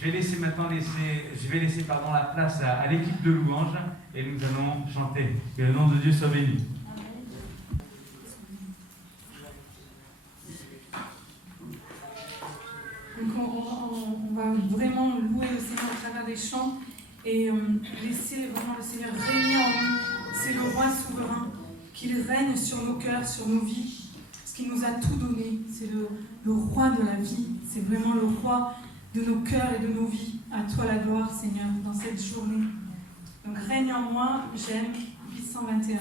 Je vais laisser la place à l'équipe de louange et nous allons chanter. Que le nom de Dieu soit béni. Donc on va vraiment louer le Seigneur à travers des chants et laisser vraiment le Seigneur régner en nous. C'est le roi souverain, qu'il règne sur nos cœurs, sur nos vies, parce qu'il nous a tout donné. C'est le roi de la vie, c'est vraiment le roi de nos cœurs et de nos vies. À toi la gloire, Seigneur, dans cette journée. Donc règne en moi, j'aime 821.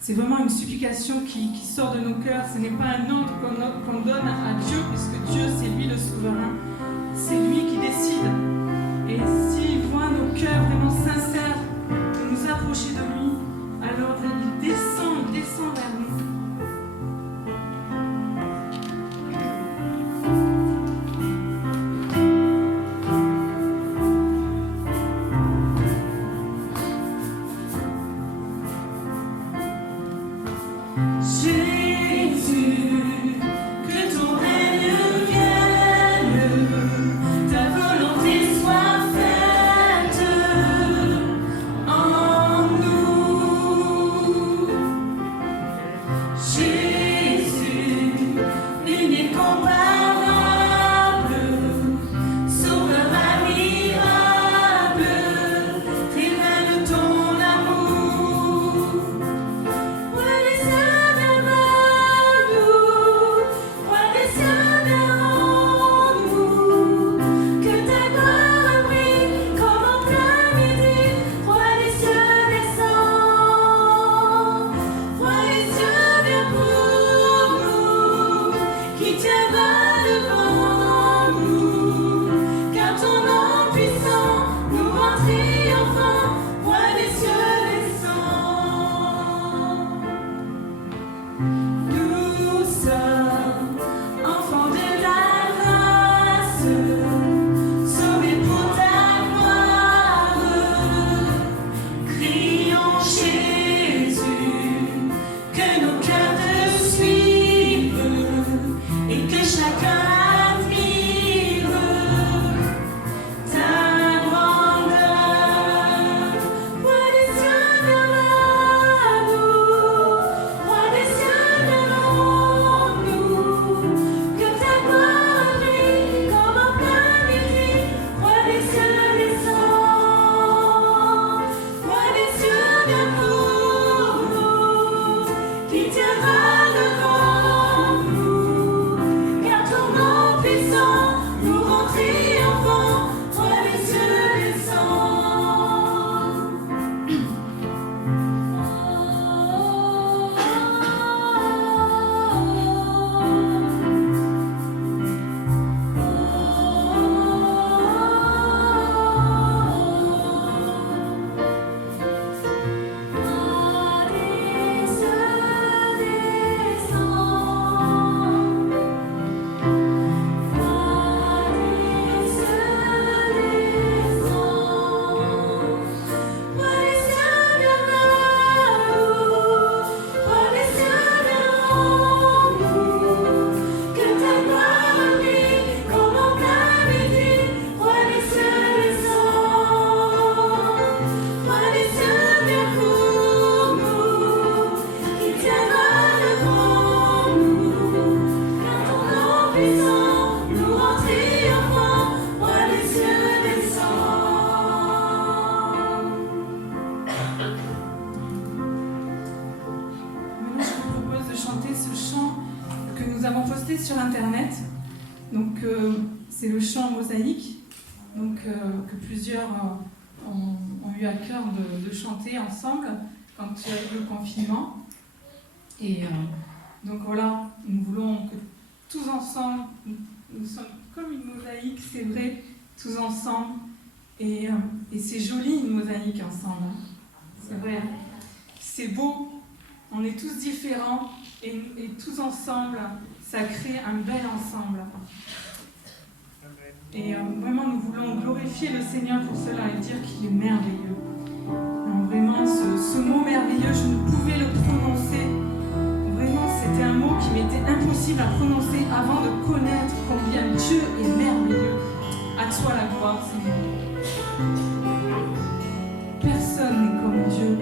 C'est vraiment une supplication qui sort de nos cœurs. Ce n'est pas un ordre qu'on donne à Dieu, puisque Dieu, c'est lui le souverain. C'est lui qui décide. Et s'il voit nos cœurs vraiment sincères de nous approcher de lui, alors il descend vers nous. que nous avons posté sur Internet. Donc, c'est le chant mosaïque, donc, que plusieurs ont eu à cœur de chanter ensemble quand il y a eu le confinement. Et donc voilà, nous voulons que tous ensemble, nous sommes comme une mosaïque, c'est vrai, tous ensemble. Et c'est joli une mosaïque ensemble, hein. C'est vrai, hein. C'est beau, on est tous différents et tous ensemble, ça crée un bel ensemble. Et vraiment, nous voulons glorifier le Seigneur pour cela et dire qu'il est merveilleux. Alors, vraiment, ce mot merveilleux, je ne pouvais le prononcer. Vraiment, c'était un mot qui m'était impossible à prononcer avant de connaître combien Dieu est merveilleux. À toi la gloire, Seigneur. Personne n'est comme Dieu.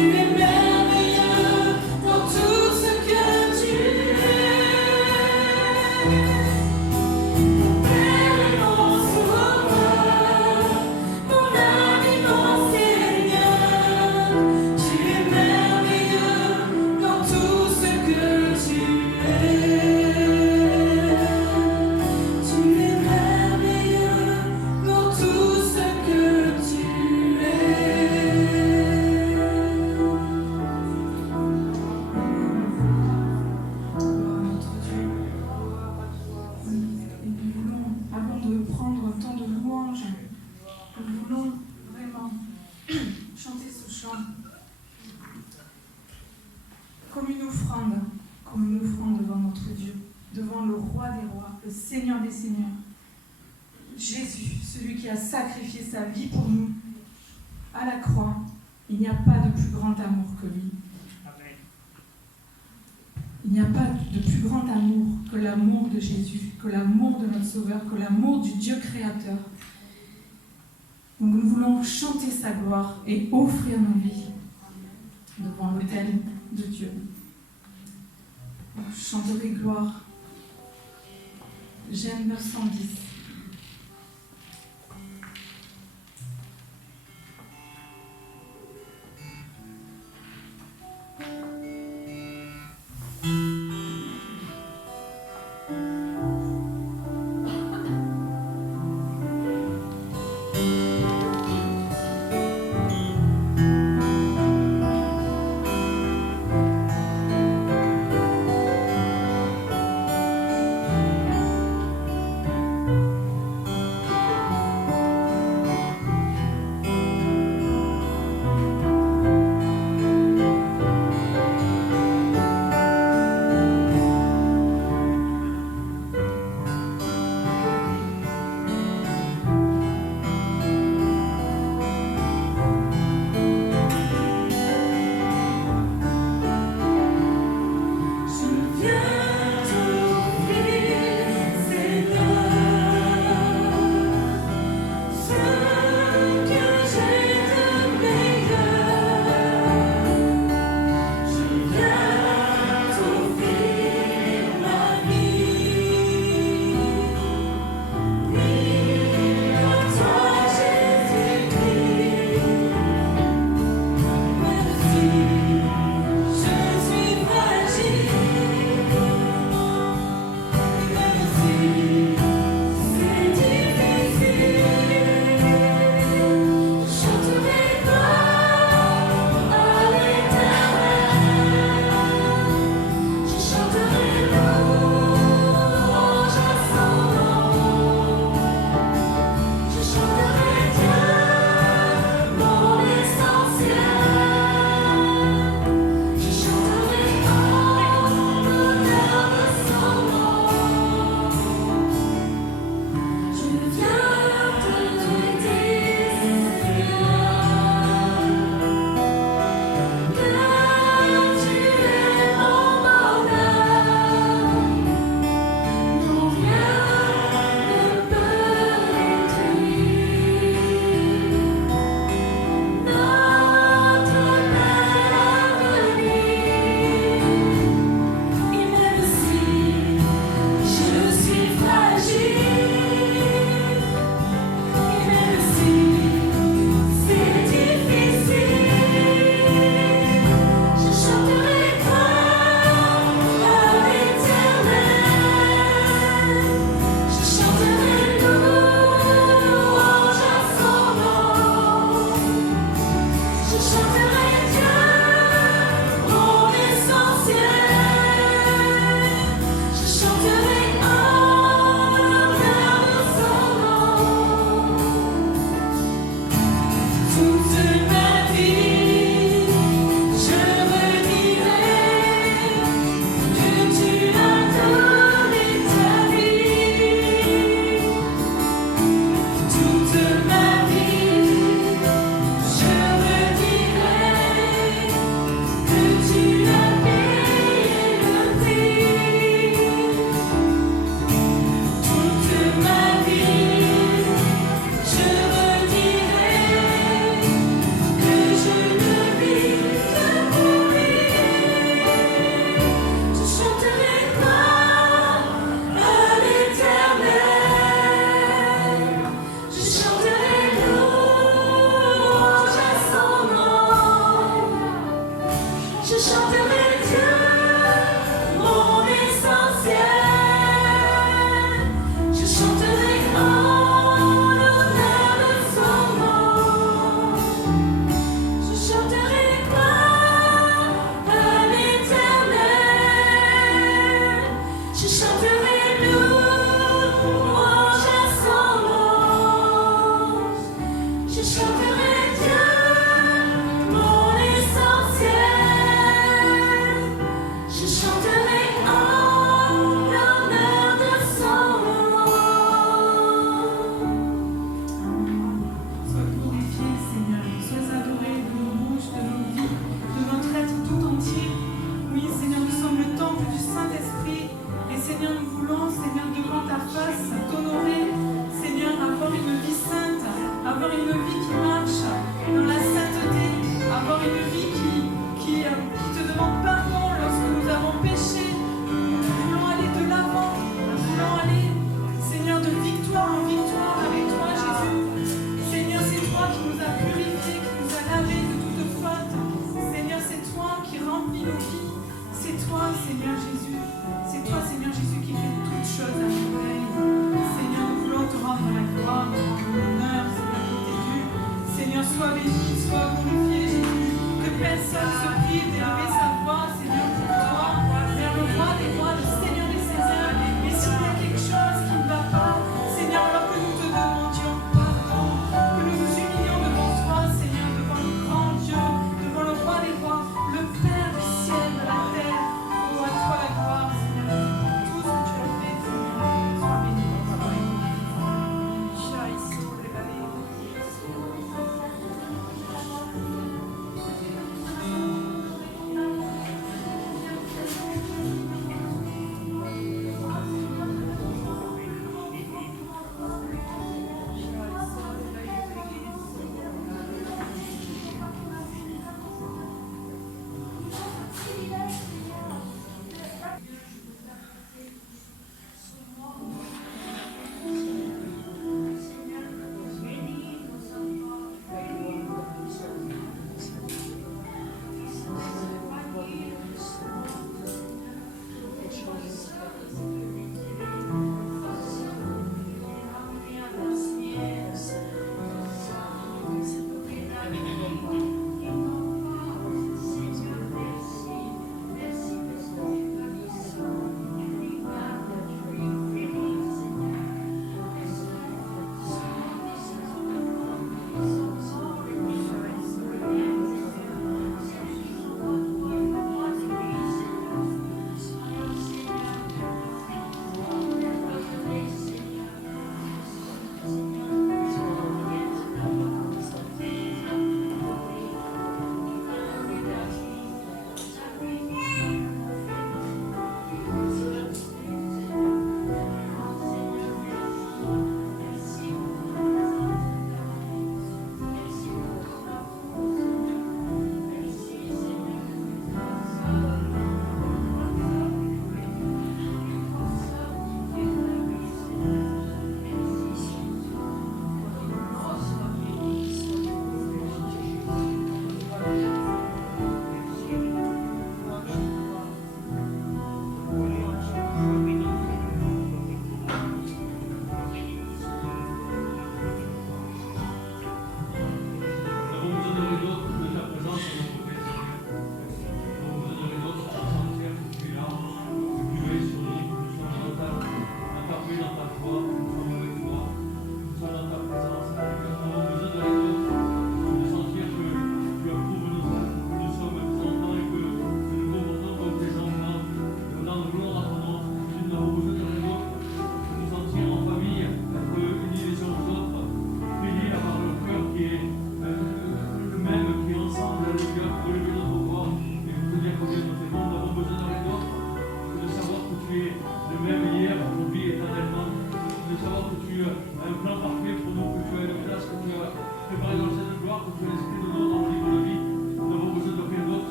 Alléluia. comme une offrande devant notre Dieu, devant le roi des rois, le Seigneur des seigneurs. Jésus, celui qui a sacrifié sa vie pour nous à la croix, il n'y a pas de plus grand amour que lui. Amen. Il n'y a pas de plus grand amour que l'amour de Jésus, que l'amour de notre Sauveur, que l'amour du Dieu créateur. Donc nous voulons chanter sa gloire et offrir nos vies devant l'autel de Dieu. Je chanterai gloire. J'aime 910. péché. Nous voulons aller de l'avant. Nous voulons aller, Seigneur, de victoire en victoire avec toi, Jésus. Seigneur, c'est toi qui nous as purifiés, qui nous as lavés de toute faute. Seigneur, c'est toi qui remplis nos vies. C'est toi, Seigneur Jésus. C'est toi, Seigneur Jésus, qui fait toutes choses à merveille. Seigneur, nous voulons te rendre la gloire, te rendre l'honneur, Seigneur, qui t'est dû. Seigneur, sois béni, sois glorifié, Jésus. Que personne se prive d'élever sa voix, Seigneur, pour toi, vers le roi des rois, le Seigneur des seigneurs. Et s'il y a quelque chose qui ne va pas, Seigneur, alors que nous te demandions pardon, que nous nous humilions devant toi, Seigneur, devant le grand Dieu, devant le roi des rois, le Père du ciel, de la terre. Oh, à toi la gloire, Seigneur, pour tout ce que tu as fait, Seigneur. Sois béni, sois béni.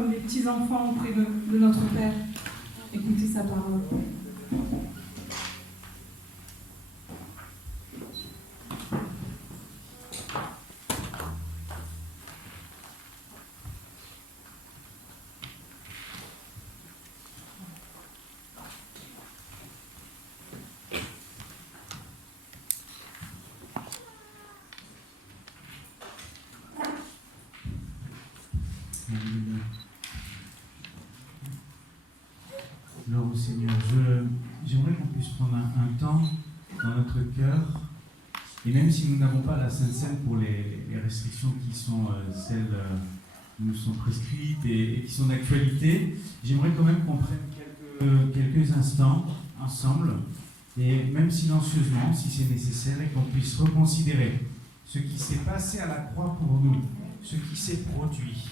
comme des petits-enfants auprès de notre Père. Écoutez sa parole. Gloire au Seigneur. J'aimerais qu'on puisse prendre un temps dans notre cœur, et même si nous n'avons pas la Sainte Seine pour les restrictions qui sont celles qui nous sont prescrites et qui sont d'actualité, j'aimerais quand même qu'on prenne quelques instants ensemble, et même silencieusement, si c'est nécessaire, et qu'on puisse reconsidérer ce qui s'est passé à la croix pour nous, ce qui s'est produit.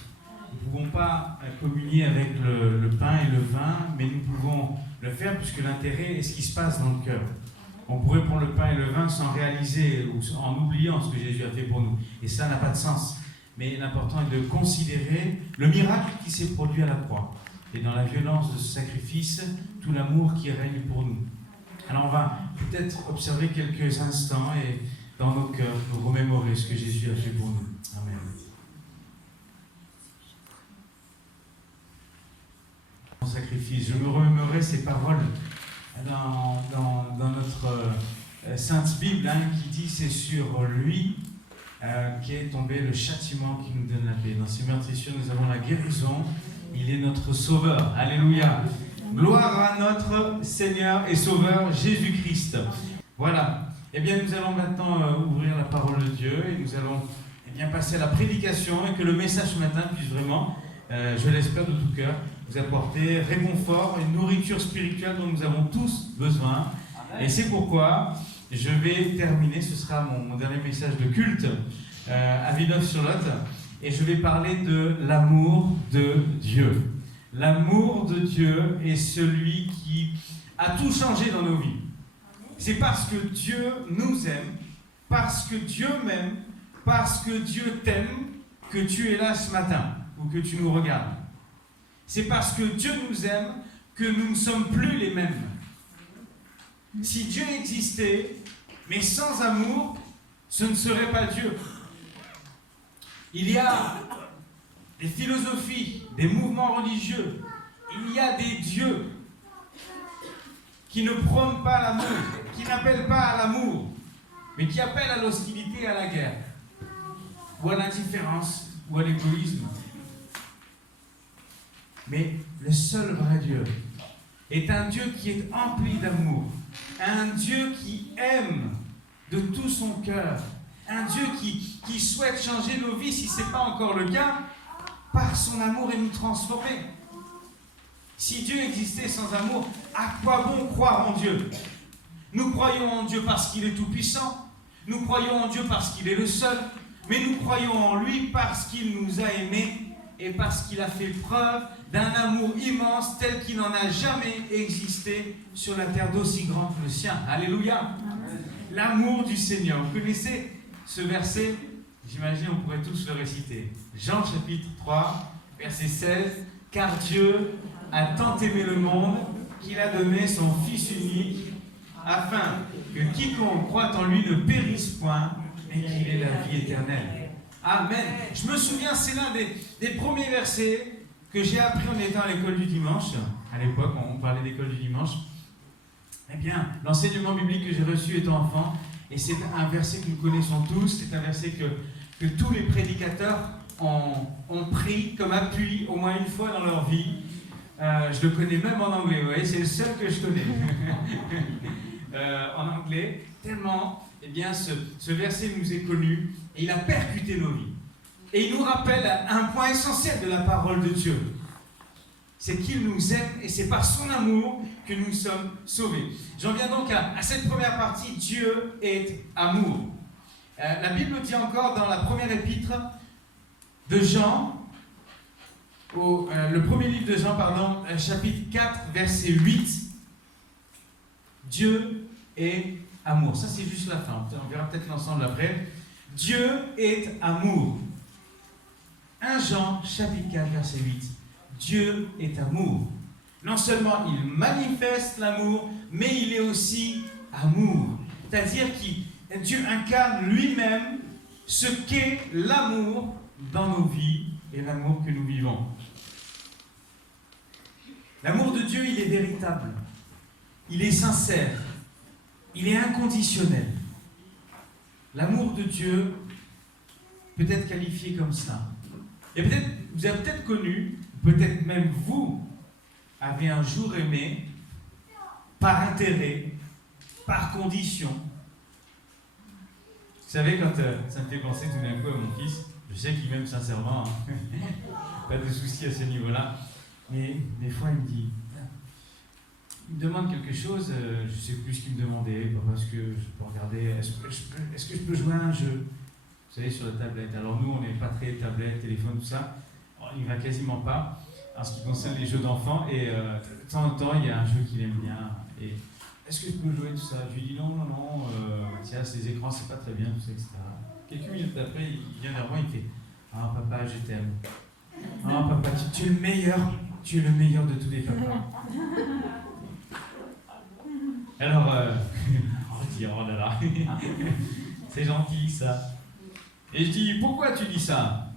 Nous ne pouvons pas communier avec le pain et le vin, mais nous pouvons le faire puisque l'intérêt est ce qui se passe dans le cœur. On pourrait prendre le pain et le vin sans réaliser ou en oubliant ce que Jésus a fait pour nous. Et ça n'a pas de sens. Mais l'important est de considérer le miracle qui s'est produit à la croix. Et dans la violence de ce sacrifice, tout l'amour qui règne pour nous. Alors on va peut-être observer quelques instants et dans nos cœurs, nous remémorer ce que Jésus a fait pour nous. Amen. Sacrifice. Je me remémorais ces paroles dans notre Sainte Bible qui dit c'est sur lui qui est tombé le châtiment qui nous donne la paix. Dans ces meurtrissures, nous avons la guérison. Il est notre Sauveur. Alléluia. Gloire à notre Seigneur et Sauveur Jésus-Christ. Voilà. Eh bien, nous allons maintenant ouvrir la parole de Dieu et nous allons passer à la prédication et que le message ce matin puisse vraiment, je l'espère de tout cœur, vous apporter réconfort et nourriture spirituelle dont nous avons tous besoin. Amen. Et c'est pourquoi je vais terminer, ce sera mon dernier message de culte à Villeneuve-sur-Lot, et je vais parler de l'amour de Dieu. L'amour de Dieu est celui qui a tout changé dans nos vies. C'est parce que Dieu nous aime, parce que Dieu m'aime, parce que Dieu t'aime, que tu es là ce matin, ou que tu nous regardes. C'est parce que Dieu nous aime que nous ne sommes plus les mêmes. Si Dieu existait, mais sans amour, ce ne serait pas Dieu. Il y a des philosophies, des mouvements religieux, il y a des dieux qui ne prônent pas l'amour, qui n'appellent pas à l'amour, mais qui appellent à l'hostilité et à la guerre, ou à l'indifférence, ou à l'égoïsme. Mais le seul vrai Dieu est un Dieu qui est empli d'amour, un Dieu qui aime de tout son cœur, un Dieu qui souhaite changer nos vies, si ce n'est pas encore le cas, par son amour et nous transformer. Si Dieu existait sans amour, à quoi bon croire en Dieu? Nous croyons en Dieu parce qu'il est tout-puissant, nous croyons en Dieu parce qu'il est le seul, mais nous croyons en lui parce qu'il nous a aimés et parce qu'il a fait preuve d'un amour immense tel qu'il n'en a jamais existé sur la terre d'aussi grand que le sien. Alléluia. L'amour du Seigneur. Vous connaissez ce verset? J'imagine on pourrait tous le réciter. Jean chapitre 3, verset 16. Car Dieu a tant aimé le monde qu'il a donné son Fils unique afin que quiconque croit en lui ne périsse point mais qu'il ait la vie éternelle. Amen. Je me souviens, c'est l'un des premiers versets que j'ai appris en étant à l'école du dimanche. À l'époque, on parlait d'école du dimanche. Eh bien, l'enseignement biblique que j'ai reçu étant enfant, et c'est un verset que nous connaissons tous, c'est un verset que tous les prédicateurs ont pris comme appui au moins une fois dans leur vie. Je le connais même en anglais, vous voyez, c'est le seul que je connais. En anglais, tellement, eh bien, ce verset nous est connu, et il a percuté nos vies. Et il nous rappelle un point essentiel de la parole de Dieu. C'est qu'il nous aime et c'est par son amour que nous sommes sauvés. J'en viens donc à cette première partie, Dieu est amour. La Bible dit encore dans la première épître de Jean, le premier livre de Jean, chapitre 4, verset 8, Dieu est amour. Ça c'est juste la fin, on verra peut-être l'ensemble après. Dieu est amour. 1 Jean, chapitre 4, verset 8. Dieu est amour. Non seulement il manifeste l'amour, mais il est aussi amour. C'est-à-dire que Dieu incarne lui-même ce qu'est l'amour dans nos vies et l'amour que nous vivons. L'amour de Dieu, il est véritable. Il est sincère. Il est inconditionnel. L'amour de Dieu peut être qualifié comme ça. Et peut-être, vous avez peut-être connu, peut-être même vous, avez un jour aimé par intérêt, par condition. Vous savez, quand ça me fait penser tout d'un coup à mon fils, je sais qu'il m'aime sincèrement, hein. Pas de souci à ce niveau-là, mais des fois il me demande quelque chose, je ne sais plus ce qu'il me demandait, parce que je peux regarder, est-ce que je peux jouer à un jeu? Vous savez, sur la tablette. Alors nous, on n'est pas très tablette, téléphone, tout ça. Il ne va quasiment pas en ce qui concerne les jeux d'enfants. Et de temps en temps, il y a un jeu qu'il aime bien. Et est-ce que je peux jouer tout ça? Je lui dis non, tiens, ces écrans, c'est pas très bien, tout ça, etc. Quelques minutes après, il vient vers moi, il fait ah papa, je t'aime. Ah papa, tu es le meilleur de tous les papas. Alors, on dit oh là là, c'est gentil ça. Et je dis pourquoi tu dis ça?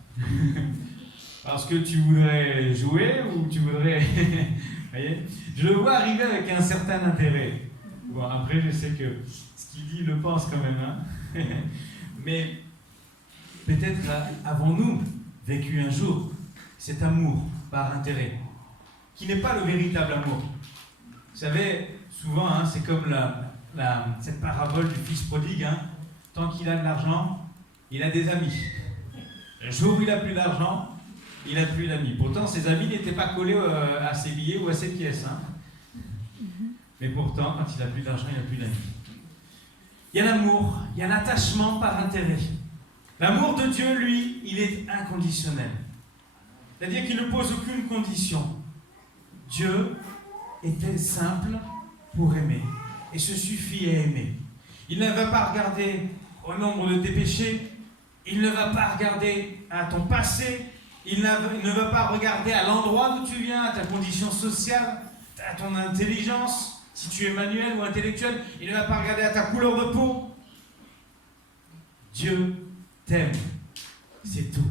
Parce que tu voudrais jouer ou tu voudrais. Vous voyez, je le vois arriver avec un certain intérêt. Bon, après, je sais que ce qu'il dit, il le pense quand même. Hein. Mais peut-être avons-nous vécu un jour cet amour par intérêt, qui n'est pas le véritable amour. Vous savez, souvent, hein, c'est comme cette parabole du fils prodigue. Hein. Tant qu'il a de l'argent, il a des amis. Le jour où il n'a plus d'argent, il n'a plus d'amis. Pourtant, ses amis n'étaient pas collés à ses billets ou à ses pièces. Hein. Mais pourtant, quand il n'a plus d'argent, il n'a plus d'amis. Il y a l'amour, il y a l'attachement par intérêt. L'amour de Dieu, lui, il est inconditionnel. C'est-à-dire qu'il ne pose aucune condition. Dieu était simple pour aimer et se suffit à aimer. Il ne va pas regarder au nombre de tes péchés, il ne va pas regarder à ton passé, il ne va pas regarder à l'endroit d'où tu viens, à ta condition sociale, à ton intelligence, si tu es manuel ou intellectuel, il ne va pas regarder à ta couleur de peau. Dieu t'aime, c'est tout.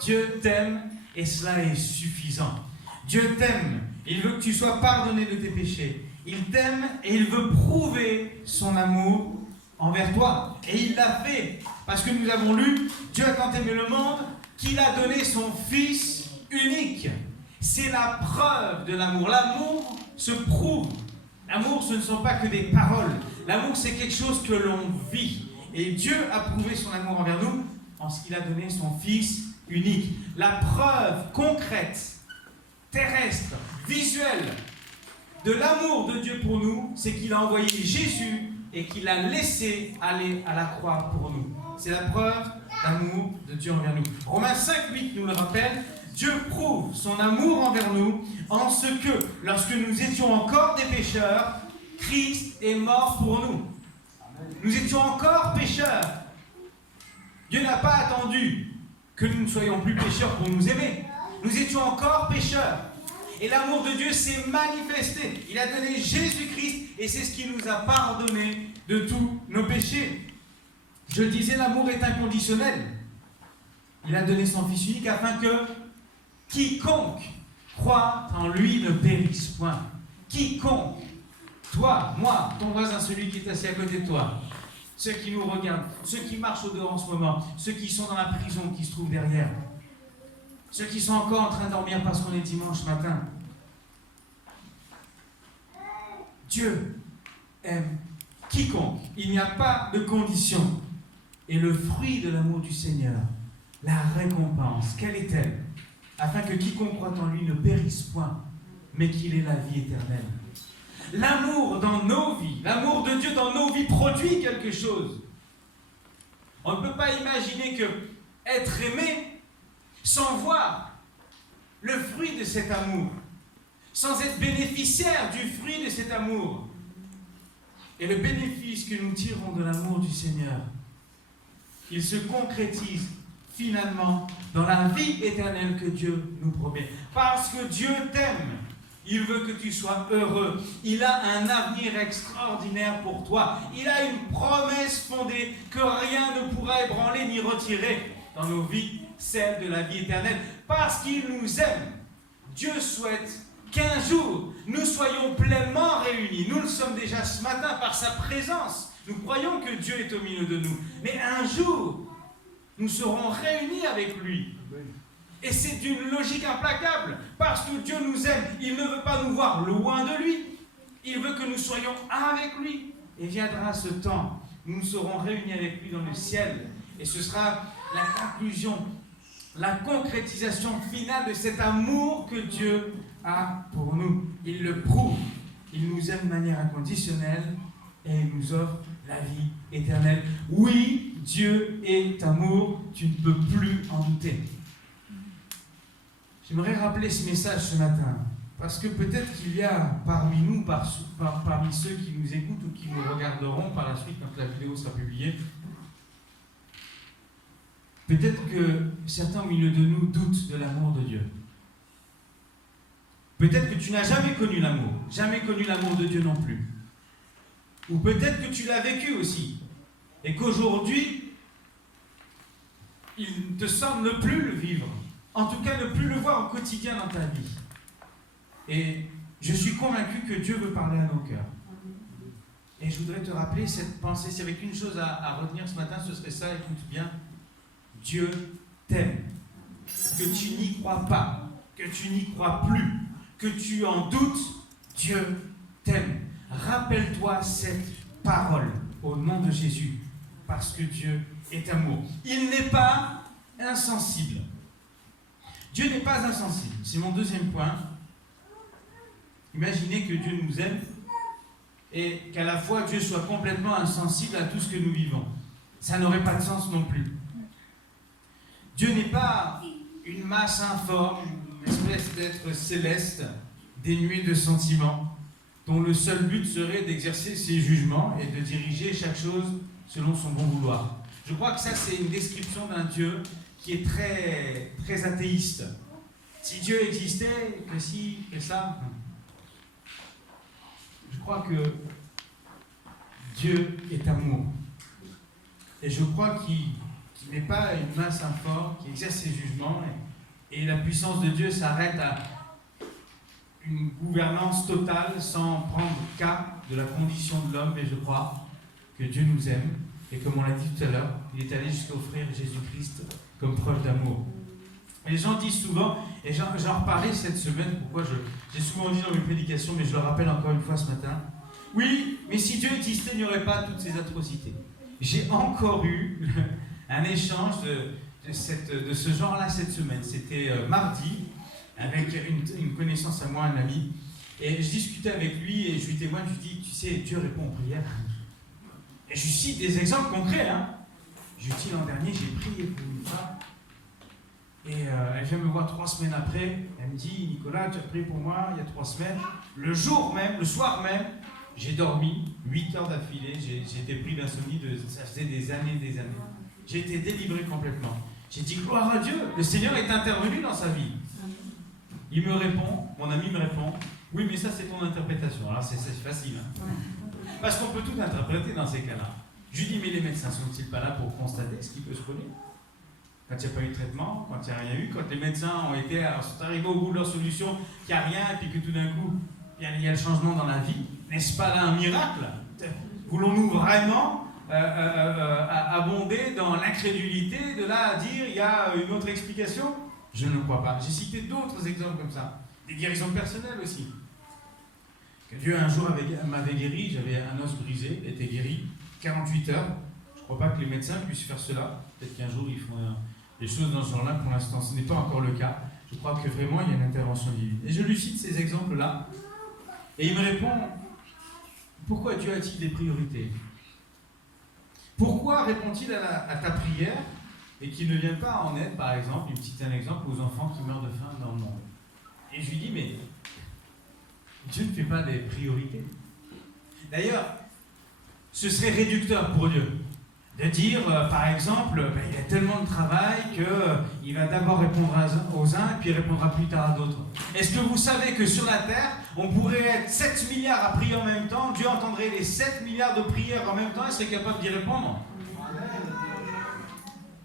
Dieu t'aime et cela est suffisant. Dieu t'aime, il veut que tu sois pardonné de tes péchés. Il t'aime et il veut prouver son amour envers toi. Et il l'a fait, parce que nous avons lu, Dieu a tant aimé le monde qu'il a donné son Fils unique. C'est la preuve de l'amour. L'amour se prouve. L'amour, ce ne sont pas que des paroles. L'amour, c'est quelque chose que l'on vit. Et Dieu a prouvé son amour envers nous en ce qu'il a donné son Fils unique. La preuve concrète, terrestre, visuelle de l'amour de Dieu pour nous, c'est qu'il a envoyé Jésus et qu'il a laissé aller à la croix pour nous. C'est la preuve d'amour de Dieu envers nous. Romains 5:8 nous le rappelle, Dieu prouve son amour envers nous en ce que, lorsque nous étions encore des pécheurs, Christ est mort pour nous. Nous étions encore pécheurs. Dieu n'a pas attendu que nous ne soyons plus pécheurs pour nous aimer. Nous étions encore pécheurs. Et l'amour de Dieu s'est manifesté. Il a donné Jésus-Christ et c'est ce qui nous a pardonné de tous nos péchés. Je disais, l'amour est inconditionnel. Il a donné son Fils unique afin que quiconque croit en lui ne périsse point. Quiconque, toi, moi, ton voisin, celui qui est assis à côté de toi, ceux qui nous regardent, ceux qui marchent au dehors en ce moment, ceux qui sont dans la prison, qui se trouvent derrière, ceux qui sont encore en train de dormir parce qu'on est dimanche matin. Dieu aime quiconque. Il n'y a pas de condition. Et le fruit de l'amour du Seigneur, la récompense, quelle est-elle? Afin que quiconque croit en lui ne périsse point, mais qu'il ait la vie éternelle. L'amour dans nos vies, l'amour de Dieu dans nos vies produit quelque chose. On ne peut pas imaginer que être aimé sans voir le fruit de cet amour, sans être bénéficiaire du fruit de cet amour. Et le bénéfice que nous tirons de l'amour du Seigneur, il se concrétise finalement dans la vie éternelle que Dieu nous promet. Parce que Dieu t'aime. Il veut que tu sois heureux. Il a un avenir extraordinaire pour toi. Il a une promesse fondée que rien ne pourra ébranler ni retirer dans nos vies, celle de la vie éternelle. Parce qu'il nous aime, Dieu souhaite qu'un jour, nous soyons pleinement réunis. Nous le sommes déjà ce matin par sa présence. Nous croyons que Dieu est au milieu de nous. Mais un jour, nous serons réunis avec lui. Et c'est d'une logique implacable, parce que Dieu nous aime. Il ne veut pas nous voir loin de lui. Il veut que nous soyons avec lui. Et viendra ce temps, nous serons réunis avec lui dans le ciel. Et ce sera la conclusion, la concrétisation finale de cet amour que Dieu a pour nous. Il le prouve. Il nous aime de manière inconditionnelle et il nous offre la vie éternelle. Oui, Dieu est amour. Tu ne peux plus en douter. J'aimerais rappeler ce message ce matin, parce que peut-être qu'il y a parmi nous, parmi ceux qui nous écoutent ou qui nous regarderont par la suite quand la vidéo sera publiée, peut-être que certains au milieu de nous doutent de l'amour de Dieu. Peut-être que tu n'as jamais connu l'amour de Dieu non plus. Ou peut-être que tu l'as vécu aussi, et qu'aujourd'hui, il te semble ne plus le vivre. En tout cas, ne plus le voir au quotidien dans ta vie. Et je suis convaincu que Dieu veut parler à nos cœurs. Et je voudrais te rappeler cette pensée. S'il y avait qu'une chose à retenir ce matin, ce serait ça, écoute bien. Dieu t'aime. Que tu n'y crois pas, que tu n'y crois plus, que tu en doutes, Dieu t'aime. Rappelle-toi cette parole au nom de Jésus, parce que Dieu est amour. Il n'est pas insensible. Dieu n'est pas insensible. C'est mon deuxième point. Imaginez que Dieu nous aime et qu'à la fois Dieu soit complètement insensible à tout ce que nous vivons. Ça n'aurait pas de sens non plus. Dieu n'est pas une masse informe, une espèce d'être céleste, dénué de sentiments, dont le seul but serait d'exercer ses jugements et de diriger chaque chose selon son bon vouloir. Je crois que ça, c'est une description d'un Dieu qui est très, très athéiste. Si Dieu existait, que si, que ça. Je crois que Dieu est amour. Et je crois qu'il n'est pas une masse informe qui exerce ses jugements. Et la puissance de Dieu s'arrête à une gouvernance totale sans prendre cas de la condition de l'homme. Et je crois que Dieu nous aime. Et comme on l'a dit tout à l'heure, il est allé jusqu'à offrir Jésus-Christ comme preuve d'amour. Et les gens disent souvent, et j'en reparlais cette semaine, pourquoi j'ai souvent dit dans mes prédications, mais je le rappelle encore une fois ce matin, oui, mais si Dieu existait, il n'y aurait pas toutes ces atrocités. J'ai encore eu un échange de ce genre-là cette semaine. C'était mardi, avec une connaissance à moi, un ami, et je discutais avec lui, et je lui témoigne, je lui dis, tu sais, Dieu répond aux prières. Et je lui cite des exemples concrets, hein. Je lui dis, l'an dernier, j'ai prié pour une femme. Et elle vient me voir 3 semaines après. Elle me dit, Nicolas, tu as prié pour moi il y a 3 semaines. Le jour même, le soir même, j'ai dormi 8 heures d'affilée. J'ai été pris d'insomnie, ça faisait des années. J'ai été délivré complètement. J'ai dit, gloire à Dieu, le Seigneur est intervenu dans sa vie. Il me répond, mon ami me répond, oui, mais ça c'est ton interprétation. Alors c'est facile. Hein. Parce qu'on peut tout interpréter dans ces cas-là. Je lui dis, mais les médecins sont-ils pas là pour constater ce qui peut se produire? Quand il n'y a pas eu de traitement, quand il n'y a rien eu, quand les médecins sont arrivés au bout de leur solution, qu'il n'y a rien, et puis que tout d'un coup, il y a le changement dans la vie, n'est-ce pas là un miracle? Voulons-nous vraiment abonder dans l'incrédulité de là à dire il y a une autre explication? Je ne crois pas. J'ai cité d'autres exemples comme ça, des guérisons personnelles aussi. Que Dieu un jour m'avait guéri, j'avais un os brisé, était guéri 48 heures. Je ne crois pas que les médecins puissent faire cela. Peut-être qu'un jour ils font des choses dans ce genre-là. Pour l'instant, ce n'est pas encore le cas. Je crois que vraiment il y a une intervention divine. Et je lui cite ces exemples-là. Et il me répond, pourquoi Dieu a-t-il des priorités? Pourquoi répond-il à ta prière et qu'il ne vient pas en aide, par exemple, un exemple aux enfants qui meurent de faim dans le monde? Et je lui dis, mais Dieu ne fait pas des priorités. D'ailleurs, ce serait réducteur pour Dieu De dire, par exemple, il a tellement de travail qu'il va d'abord répondre aux uns et puis il répondra plus tard à d'autres. Est-ce que vous savez que sur la terre, on pourrait être 7 milliards à prier en même temps, Dieu entendrait les 7 milliards de prières en même temps et serait capable d'y répondre?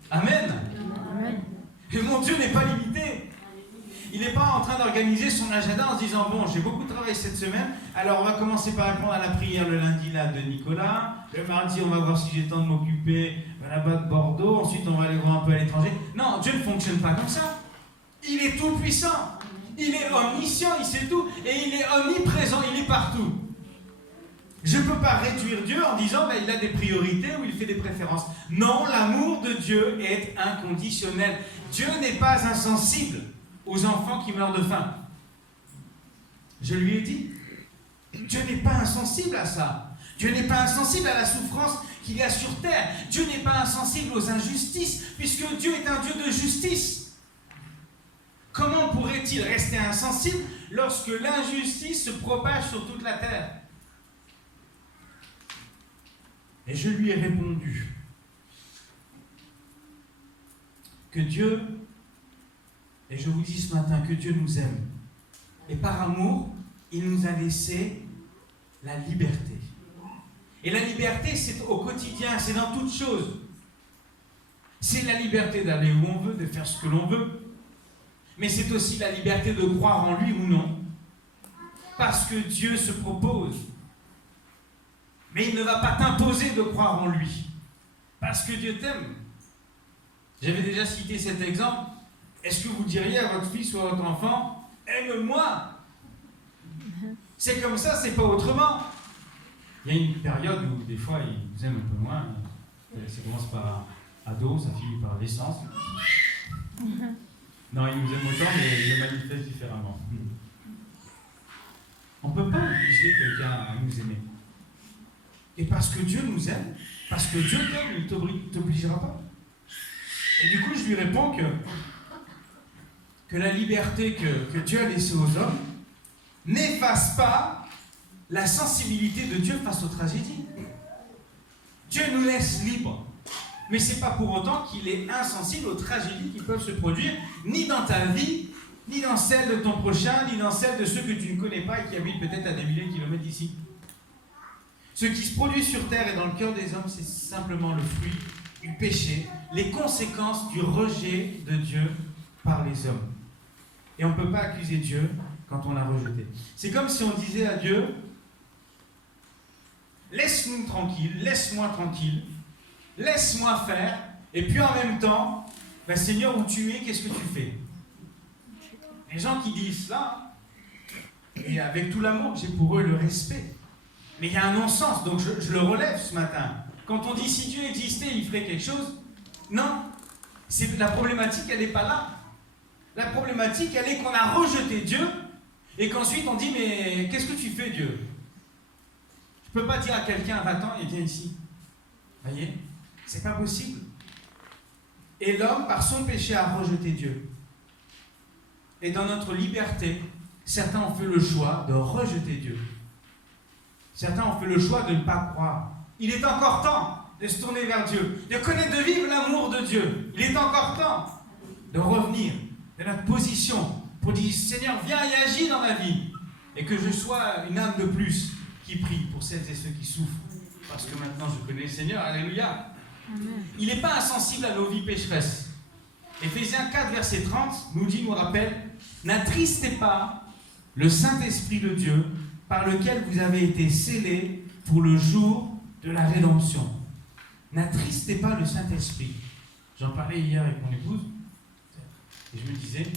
Amen. Amen. Et mon Dieu n'est pas limité. Il n'est pas en train d'organiser son agenda en se disant, bon, j'ai beaucoup travaillé cette semaine, alors on va commencer par répondre à la prière le lundi là de Nicolas, le mardi on va voir si j'ai le temps de m'occuper là-bas de Bordeaux, ensuite on va aller voir un peu à l'étranger. Non, Dieu ne fonctionne pas comme ça. Il est tout puissant, il est omniscient, il sait tout, et il est omniprésent, il est partout. Je ne peux pas réduire Dieu en disant il a des priorités ou il fait des préférences. Non, l'amour de Dieu est inconditionnel. Dieu n'est pas insensible aux enfants qui meurent de faim. Je lui ai dit, Dieu n'est pas insensible à ça. Dieu n'est pas insensible à la souffrance qu'il y a sur terre. Dieu n'est pas insensible aux injustices, puisque Dieu est un Dieu de justice. Comment pourrait-il rester insensible lorsque l'injustice se propage sur toute la terre? Et je lui ai répondu que Dieu, et je vous dis ce matin, que Dieu nous aime. Et par amour, il nous a laissé la liberté. Et la liberté, c'est au quotidien, c'est dans toute chose. C'est la liberté d'aller où on veut, de faire ce que l'on veut. Mais c'est aussi la liberté de croire en lui ou non. Parce que Dieu se propose. Mais il ne va pas t'imposer de croire en lui. Parce que Dieu t'aime. J'avais déjà cité cet exemple. Est-ce que vous diriez à votre fils ou à votre enfant, aime-moi? C'est comme ça, c'est pas autrement. Il y a une période où des fois il vous aime un peu moins. Ça commence par ado, ça finit par l'essence. Non, il nous aime autant, mais il le manifeste différemment. On ne peut pas obliger quelqu'un à nous aimer. Et parce que Dieu nous aime, parce que Dieu t'aime, il ne t'obligera pas. Et du coup, je lui réponds que la liberté que Dieu a laissée aux hommes n'efface pas la sensibilité de Dieu face aux tragédies. Dieu nous laisse libres. Mais ce n'est pas pour autant qu'il est insensible aux tragédies qui peuvent se produire, ni dans ta vie, ni dans celle de ton prochain, ni dans celle de ceux que tu ne connais pas et qui habitent peut-être à des milliers de kilomètres d'ici. Ce qui se produit sur terre et dans le cœur des hommes, c'est simplement le fruit du péché, les conséquences du rejet de Dieu par les hommes. Et on ne peut pas accuser Dieu quand on l'a rejeté. C'est comme si on disait à Dieu, laisse-nous tranquille, laisse-moi tranquille, laisse-moi faire, et puis en même temps, Seigneur, où tu es, qu'est-ce que tu fais? Les gens qui disent ça, et avec tout l'amour, j'ai pour eux le respect. Mais il y a un non-sens, donc je le relève ce matin. Quand on dit si Dieu existait, il ferait quelque chose, non. La problématique, elle n'est pas là. La problématique, elle est qu'on a rejeté Dieu, et qu'ensuite on dit, mais qu'est-ce que tu fais, Dieu? Je ne peux pas dire à quelqu'un, va-t'en et viens ici. Vous voyez? C'est pas possible. Et l'homme, par son péché, a rejeté Dieu. Et dans notre liberté, certains ont fait le choix de rejeter Dieu. Certains ont fait le choix de ne pas croire. Il est encore temps de se tourner vers Dieu, de connaître, de vivre l'amour de Dieu. Il est encore temps de revenir de notre position pour dire, Seigneur, viens et agis dans ma vie. Et que je sois une âme de plus qui prie pour celles et ceux qui souffrent. Parce que maintenant je connais le Seigneur. Alléluia. Amen. Il n'est pas insensible à nos vies pécheresses. Éphésiens 4, verset 30 nous rappelle, n'attristez pas le Saint-Esprit de Dieu par lequel vous avez été scellés pour le jour de la rédemption. N'attristez pas le Saint-Esprit. J'en parlais hier avec mon épouse et je me disais,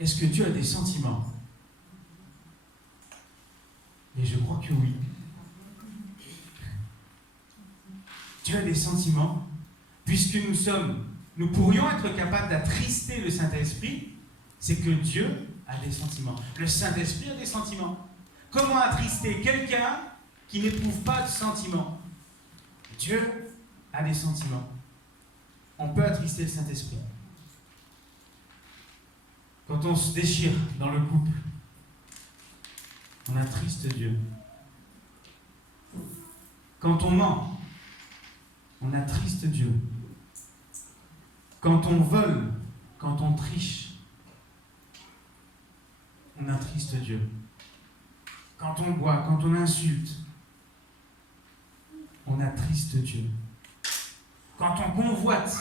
est-ce que Dieu a des sentiments? Et je crois que oui. Dieu a des sentiments, puisque nous pourrions être capables d'attrister le Saint-Esprit, c'est que Dieu a des sentiments. Le Saint-Esprit a des sentiments. Comment attrister quelqu'un qui n'éprouve pas de sentiments? Dieu a des sentiments. On peut attrister le Saint-Esprit. Quand on se déchire dans le couple, on attriste Dieu. Quand on ment, on attriste Dieu. Quand on vole, quand on triche, on attriste Dieu. Quand on boit, quand on insulte, on attriste Dieu. Quand on convoite,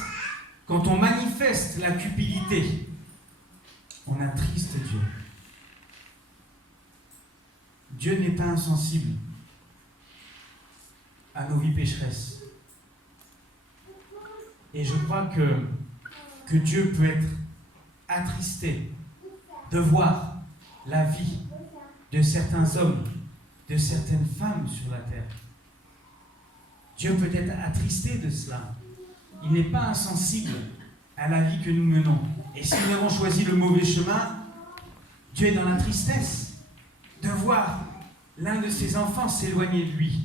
quand on manifeste la cupidité, on attriste Dieu. Dieu n'est pas insensible à nos vies pécheresses. Et je crois que Dieu peut être attristé de voir la vie de certains hommes, de certaines femmes sur la terre. Dieu peut être attristé de cela. Il n'est pas insensible à la vie que nous menons. Et si nous avons choisi le mauvais chemin, Dieu est dans la tristesse de voir l'un de ses enfants s'éloigner de lui.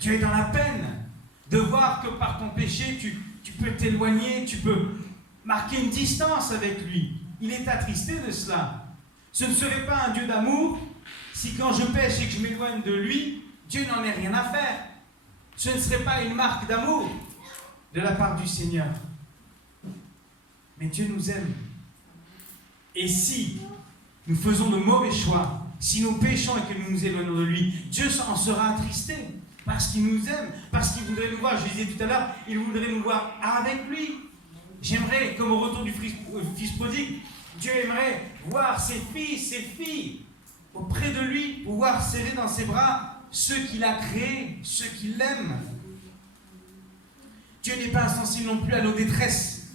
Dieu est dans la peine de voir que par ton péché, tu peux t'éloigner, tu peux marquer une distance avec lui. Il est attristé de cela. Ce ne serait pas un Dieu d'amour si quand je pêche et que je m'éloigne de lui, Dieu n'en ait rien à faire. Ce ne serait pas une marque d'amour de la part du Seigneur. Mais Dieu nous aime. Et si nous faisons de mauvais choix, si nous péchons et que nous nous éloignons de lui, Dieu en sera attristé. Parce qu'il nous aime, parce qu'il voudrait nous voir, je disais tout à l'heure, il voudrait nous voir avec lui. J'aimerais, comme au retour du fils prodigue, Dieu aimerait voir ses fils, ses filles auprès de lui, pouvoir serrer dans ses bras ceux qu'il a créés, ceux qui l'aiment. Dieu n'est pas insensible non plus à nos détresses.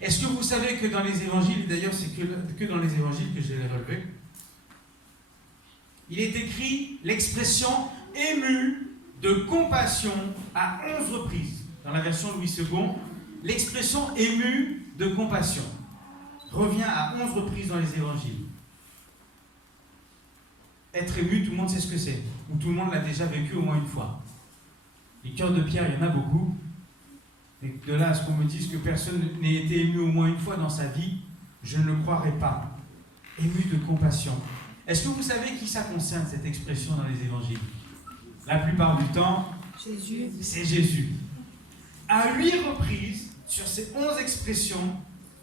Est-ce que vous savez que dans les évangiles, et d'ailleurs c'est que dans les évangiles que je l'ai relevé, il est écrit l'expression ému de compassion à 11 reprises. Dans la version Louis II, l'expression ému de compassion revient à 11 reprises dans les évangiles. Être ému, tout le monde sait ce que c'est, ou tout le monde l'a déjà vécu au moins une fois. Les cœurs de pierre, il y en a beaucoup. Et de là à ce qu'on me dise que personne n'ait été ému au moins une fois dans sa vie, je ne le croirais pas. Ému de compassion. Est-ce que vous savez qui ça concerne, cette expression dans les évangiles? La plupart du temps, Jésus. C'est Jésus. À 8 reprises, sur ces 11 expressions,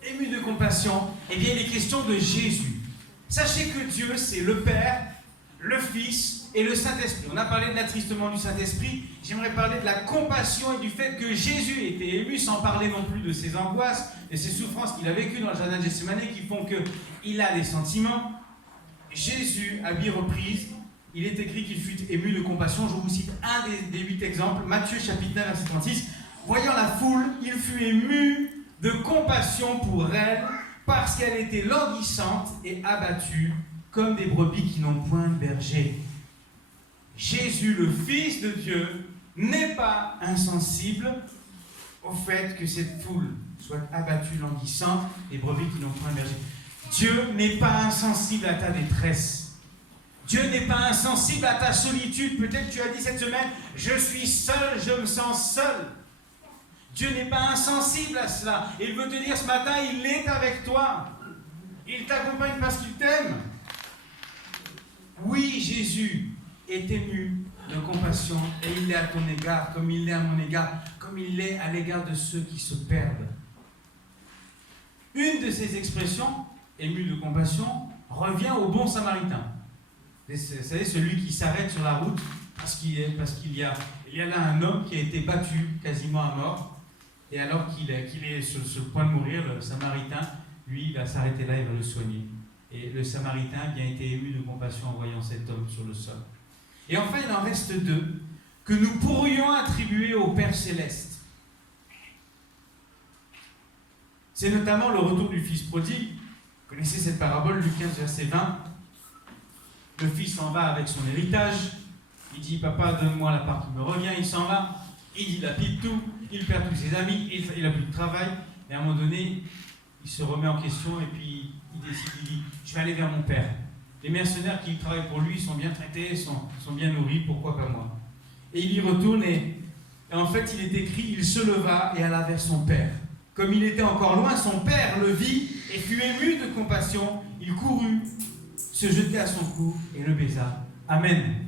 ému de compassion, eh bien, il est question de Jésus. Sachez que Dieu, c'est le Père, le Fils et le Saint-Esprit. On a parlé de l'attristement du Saint-Esprit. J'aimerais parler de la compassion et du fait que Jésus était ému, sans parler non plus de ses angoisses et ses souffrances qu'il a vécues dans le jardin de Gethsémani, qui font qu'il a des sentiments. Jésus, à 8 reprises, il est écrit qu'il fut ému de compassion. Je vous cite un des 8 exemples. Matthieu chapitre 9, verset 36. Voyant la foule, il fut ému de compassion pour elle, parce qu'elle était languissante et abattue, comme des brebis qui n'ont point de berger. Jésus, le Fils de Dieu, n'est pas insensible au fait que cette foule soit abattue, languissante, des brebis qui n'ont point de berger. Dieu n'est pas insensible à ta détresse. Dieu n'est pas insensible à ta solitude. Peut-être tu as dit cette semaine, je suis seul, je me sens seul. Dieu n'est pas insensible à cela. Il veut te dire ce matin, il est avec toi. Il t'accompagne parce qu'il t'aime. Oui, Jésus est ému de compassion et il l'est à ton égard, comme il l'est à mon égard, comme il l'est à l'égard de ceux qui se perdent. Une de ces expressions, ému de compassion, revient au bon samaritain. Vous savez, celui qui s'arrête sur la route parce qu'il y a là un homme qui a été battu quasiment à mort. Et alors qu'il est sur le point de mourir, le samaritain, lui, il va s'arrêter là, il va le soigner. Et le samaritain a bien été ému de compassion en voyant cet homme sur le sol. Et enfin, il en reste 2 que nous pourrions attribuer au Père Céleste. C'est notamment le retour du Fils prodigue. Vous connaissez cette parabole, Luc 15, verset 20. Le fils s'en va avec son héritage. Il dit, papa, donne-moi la part qui me revient. Il s'en va. Il dilapide tout. Il perd tous ses amis. Il n'a plus de travail. Et à un moment donné, il se remet en question et puis il décide, il dit, je vais aller vers mon père. Les mercenaires qui travaillent pour lui sont bien traités, sont bien nourris, pourquoi pas moi? Et il y retourne et en fait, il est écrit, il se leva et alla vers son père. Comme il était encore loin, son père le vit et fut ému de compassion. Il courut, se jetait à son cou et le baisa. Amen.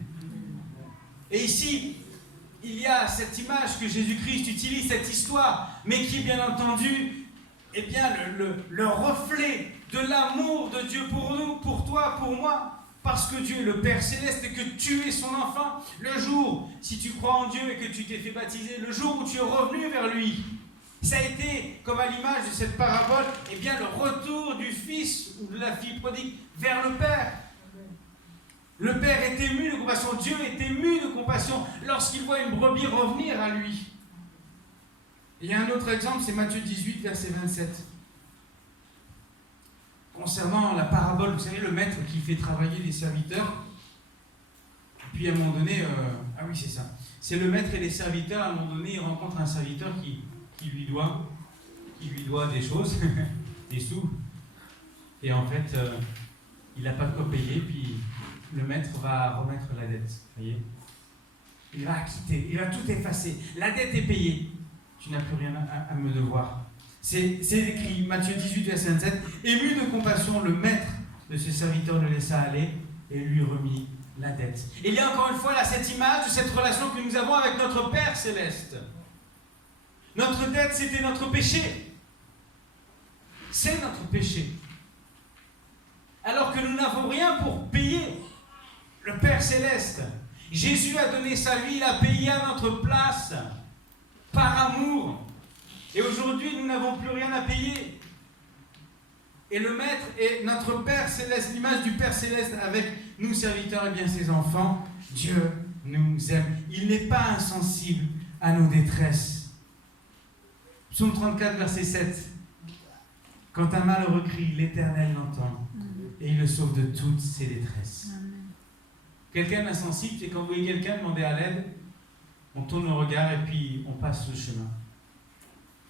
Et ici, il y a cette image que Jésus-Christ utilise, cette histoire, mais qui est bien entendu eh bien, le reflet de l'amour de Dieu pour nous, pour toi, pour moi. Parce que Dieu est le Père Céleste et que tu es son enfant. Le jour, si tu crois en Dieu et que tu t'es fait baptiser, le jour où tu es revenu vers lui, ça a été, comme à l'image de cette parabole, eh bien, le retour du fils ou de la fille prodigue vers le Père. Le Père est ému de compassion, Dieu est ému de compassion lorsqu'il voit une brebis revenir à lui. Et il y a un autre exemple, c'est Matthieu 18, verset 27. Concernant la parabole, vous savez, le maître qui fait travailler les serviteurs. Et puis à un moment donné, ah oui, c'est ça. C'est le maître et les serviteurs, à un moment donné, ils rencontrent un serviteur qui lui doit des choses, des sous. Et en fait, il n'a pas de quoi payer, puis le maître va remettre la dette. Voyez, il va acquitter, il va tout effacer. La dette est payée. Tu n'as plus rien à me devoir. C'est écrit, Matthieu 18, verset 27. Ému de compassion, le maître de ce serviteur le laissa aller et lui remit la dette. Et il y a encore une fois là cette image de cette relation que nous avons avec notre Père Céleste. Notre dette, c'était notre péché. C'est notre péché. Alors que nous n'avons rien pour payer le Père Céleste. Jésus a donné sa vie, il a payé à notre place, par amour. Et aujourd'hui, nous n'avons plus rien à payer. Et le Maître est notre Père Céleste, l'image du Père Céleste avec nous, serviteurs, et bien ses enfants. Dieu nous aime. Il n'est pas insensible à nos détresses. Psaume 34, verset 7. Quand un malheureux crie, l'Éternel l'entend et il le sauve de toutes ses détresses. Quelqu'un d'insensible, c'est quand vous voyez quelqu'un demander à l'aide, on tourne le regard et puis on passe le chemin.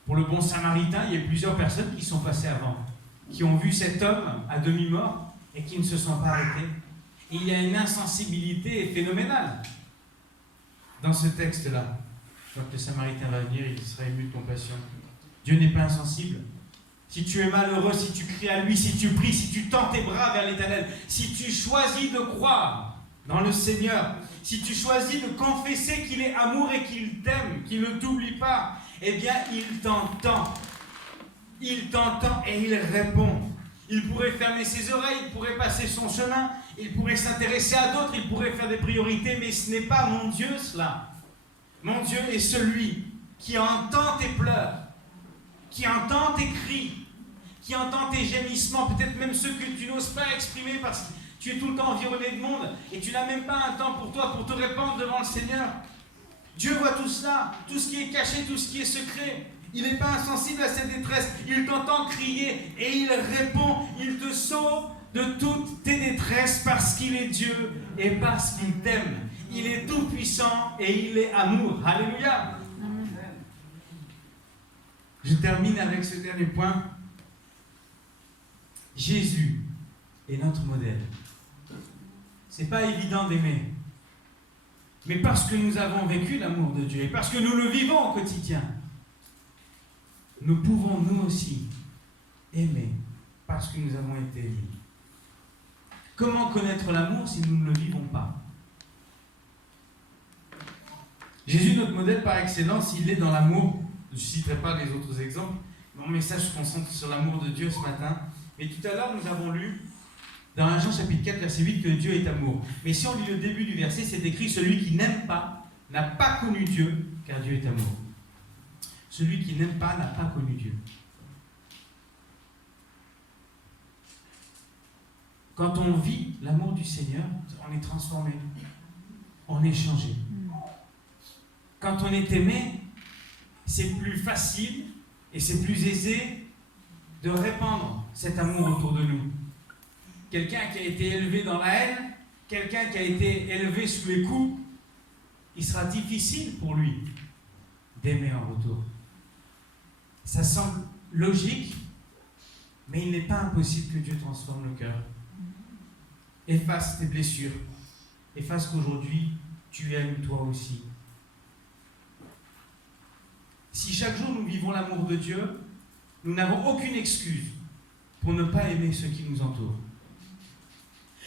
Pour le bon samaritain, il y a plusieurs personnes qui sont passées avant, qui ont vu cet homme à demi-mort et qui ne se sont pas arrêtés. Et il y a une insensibilité phénoménale dans ce texte-là. Quand le samaritain va venir, il sera ému de compassion. Dieu n'est pas insensible. Si tu es malheureux, si tu cries à lui, si tu pries, si tu tends tes bras vers l'Éternel, si tu choisis de croire dans le Seigneur, si tu choisis de confesser qu'il est amour et qu'il t'aime, qu'il ne t'oublie pas, eh bien, il t'entend. Il t'entend et il répond. Il pourrait fermer ses oreilles, il pourrait passer son chemin, il pourrait s'intéresser à d'autres, il pourrait faire des priorités, mais ce n'est pas mon Dieu, cela. Mon Dieu est celui qui entend tes pleurs, qui entend tes cris, qui entend tes gémissements, peut-être même ceux que tu n'oses pas exprimer parce que tu es tout le temps environné de monde et tu n'as même pas un temps pour toi, pour te répandre devant le Seigneur. Dieu voit tout cela, tout ce qui est caché, tout ce qui est secret. Il n'est pas insensible à cette détresse. Il t'entend crier et il répond. Il te sauve de toutes tes détresses parce qu'il est Dieu et parce qu'il t'aime. Il est tout puissant et il est amour. Alléluia. Je termine avec ce dernier point. Jésus est notre modèle. C'est pas évident d'aimer. Mais parce que nous avons vécu l'amour de Dieu et parce que nous le vivons au quotidien, nous pouvons nous aussi aimer parce que nous avons été aimés. Comment connaître l'amour si nous ne le vivons pas? Jésus, notre modèle par excellence, il est dans l'amour. Je ne citerai pas les autres exemples. Mon message se concentre sur l'amour de Dieu ce matin. Et tout à l'heure, nous avons lu dans 1 Jean chapitre 4, verset 8, que Dieu est amour. Mais si on lit le début du verset, c'est écrit « Celui qui n'aime pas n'a pas connu Dieu, car Dieu est amour. » Celui qui n'aime pas n'a pas connu Dieu. Quand on vit l'amour du Seigneur, on est transformé, on est changé. Quand on est aimé, c'est plus facile et c'est plus aisé de répandre cet amour autour de nous. Quelqu'un qui a été élevé dans la haine, quelqu'un qui a été élevé sous les coups, il sera difficile pour lui d'aimer en retour. Ça semble logique, mais il n'est pas impossible que Dieu transforme le cœur. Efface tes blessures. Efface qu'aujourd'hui, tu aimes toi aussi. Si chaque jour nous vivons l'amour de Dieu, nous n'avons aucune excuse pour ne pas aimer ceux qui nous entourent.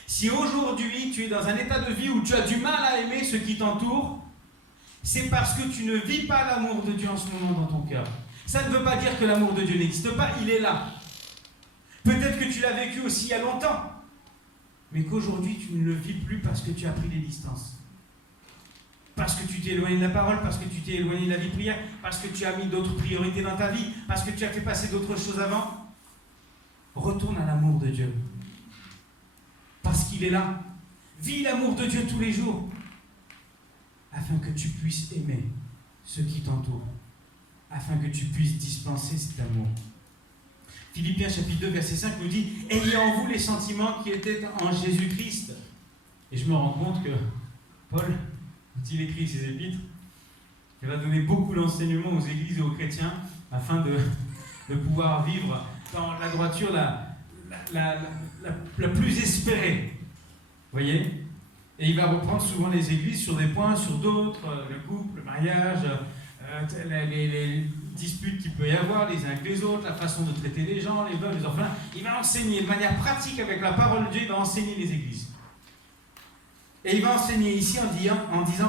Si aujourd'hui tu es dans un état de vie où tu as du mal à aimer ceux qui t'entourent, c'est parce que tu ne vis pas l'amour de Dieu en ce moment dans ton cœur. Ça ne veut pas dire que l'amour de Dieu n'existe pas, il est là. Peut-être que tu l'as vécu aussi il y a longtemps, mais qu'aujourd'hui tu ne le vis plus parce que tu as pris des distances. Parce que tu t'es éloigné de la parole, parce que tu t'es éloigné de la vie de prière, parce que tu as mis d'autres priorités dans ta vie, parce que tu as fait passer d'autres choses avant. Retourne à l'amour de Dieu. Parce qu'il est là. Vis l'amour de Dieu tous les jours, afin que tu puisses aimer ceux qui t'entourent, afin que tu puisses dispenser cet amour. Philippiens chapitre 2, verset 5 nous dit « Ayez en vous les sentiments qui étaient en Jésus-Christ. » Et je me rends compte que Paul, quand il écrit ses épîtres, il va donner beaucoup d'enseignements aux églises et aux chrétiens afin de pouvoir vivre dans la droiture la plus espérée. Vous voyez ? Et il va reprendre souvent les églises sur des points, sur d'autres, le couple, le mariage, les disputes qu'il peut y avoir les uns avec les autres, la façon de traiter les gens, les veuves, les orphelins. Il va enseigner de manière pratique avec la parole de Dieu, il va enseigner les églises. Et il va enseigner ici en disant,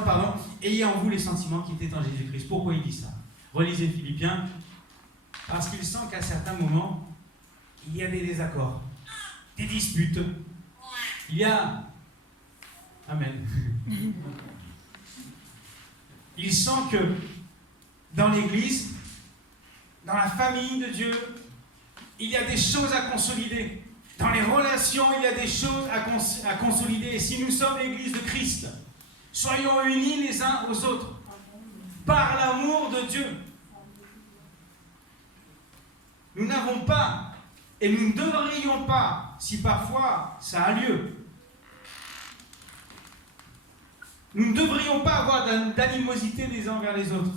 ayez en vous les sentiments qui étaient en Jésus-Christ. Pourquoi il dit ça ? Relisez Philippiens, parce qu'il sent qu'à certains moments, il y a des désaccords, des disputes. Il y a... Amen. Il sent que dans l'Église, dans la famille de Dieu, il y a des choses à consolider. Dans les relations, il y a des choses à consolider. Et si nous sommes l'Église de Christ, soyons unis les uns aux autres par l'amour de Dieu. Nous n'avons pas, et nous ne devrions pas, si parfois ça a lieu, nous ne devrions pas avoir d'animosité les uns envers les autres,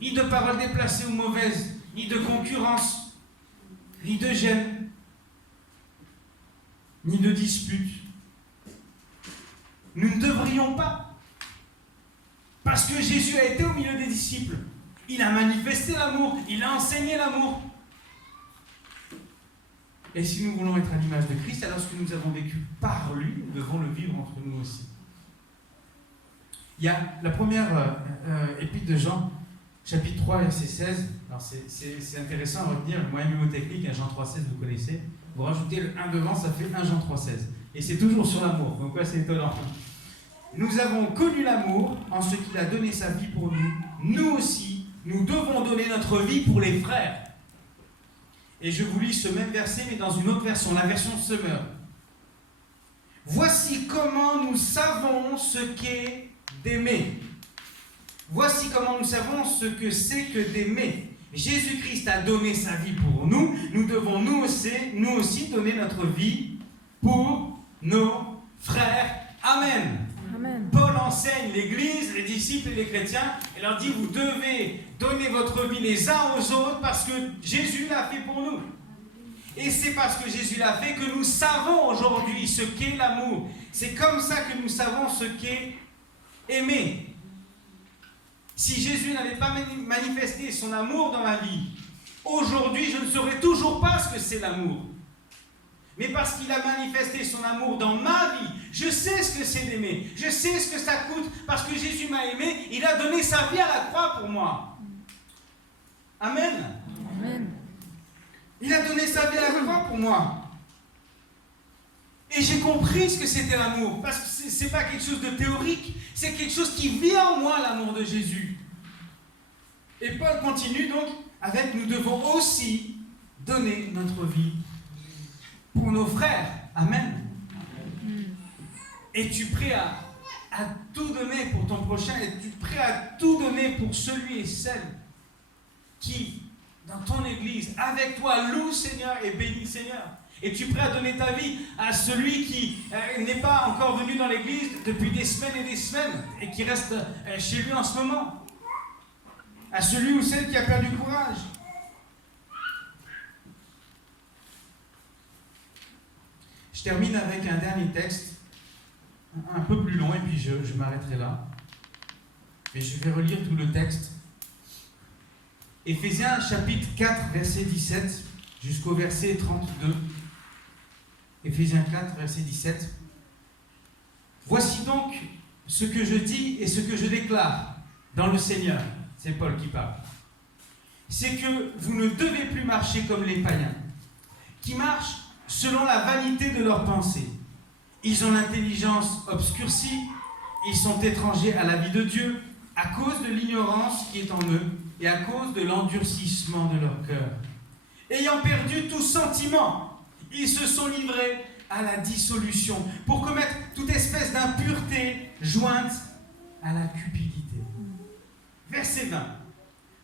ni de paroles déplacées ou mauvaises, ni de concurrence, ni de gêne, ni de dispute. Nous ne devrions pas. Parce que Jésus a été au milieu des disciples. Il a manifesté l'amour, il a enseigné l'amour. Et si nous voulons être à l'image de Christ, alors ce que nous avons vécu par lui, nous devons le vivre entre nous aussi. Il y a la première épître de Jean, chapitre 3, verset 16. Alors c'est intéressant à retenir, le moyen mnémotechnique, Jean 3,16, vous connaissez. Vous rajoutez le 1 devant, ça fait 1 Jean 3,16. Et c'est toujours sur l'amour, donc ouais, c'est étonnant. Nous avons connu l'amour en ce qu'il a donné sa vie pour nous. Nous aussi, nous devons donner notre vie pour les frères. Et je vous lis ce même verset, mais dans une autre version, la version Summer. Voici comment nous savons ce qu'est d'aimer. Voici comment nous savons ce que c'est que d'aimer. Jésus-Christ a donné sa vie pour nous. Nous devons nous aussi donner notre vie pour nos frères. Amen. Amen. Paul enseigne l'Église, les disciples et les chrétiens, et leur dit, vous devez donner votre vie les uns aux autres parce que Jésus l'a fait pour nous. Et c'est parce que Jésus l'a fait que nous savons aujourd'hui ce qu'est l'amour. C'est comme ça que nous savons ce qu'est aimer. Si Jésus n'avait pas manifesté son amour dans ma vie, aujourd'hui je ne saurais toujours pas ce que c'est l'amour. Mais parce qu'il a manifesté son amour dans ma vie, je sais ce que c'est d'aimer. Je sais ce que ça coûte. Parce que Jésus m'a aimé, il a donné sa vie à la croix pour moi. Amen. Amen. Il a donné sa vie à la croix pour moi. Et j'ai compris ce que c'était l'amour. Parce que ce n'est pas quelque chose de théorique. C'est quelque chose qui vit en moi, l'amour de Jésus. Et Paul continue donc avec « Nous devons aussi donner notre vie pour nos frères. » Amen. Es-tu prêt à tout donner pour ton prochain? Es-tu prêt à tout donner pour celui et celle qui, dans ton église, avec toi, loue Seigneur et bénit Seigneur? Es-tu prêt à donner ta vie à celui qui n'est pas encore venu dans l'église depuis des semaines et des semaines et qui reste chez lui en ce moment? À celui ou celle qui a perdu courage? Je termine avec un dernier texte, un peu plus long, et puis je m'arrêterai là. Mais je vais relire tout le texte. Éphésiens chapitre 4, verset 17, jusqu'au verset 32. Éphésiens 4, verset 17. Voici donc ce que je dis et ce que je déclare. dans le Seigneur, c'est Paul qui parle, c'est que vous ne devez plus marcher comme les païens, qui marchent selon la vanité de leurs pensées. Ils ont l'intelligence obscurcie, ils sont étrangers à la vie de Dieu, à cause de l'ignorance qui est en eux et à cause de l'endurcissement de leur cœur. Ayant perdu tout sentiment, ils se sont livrés à la dissolution pour commettre toute espèce d'impureté jointe à la cupidité. Verset 20.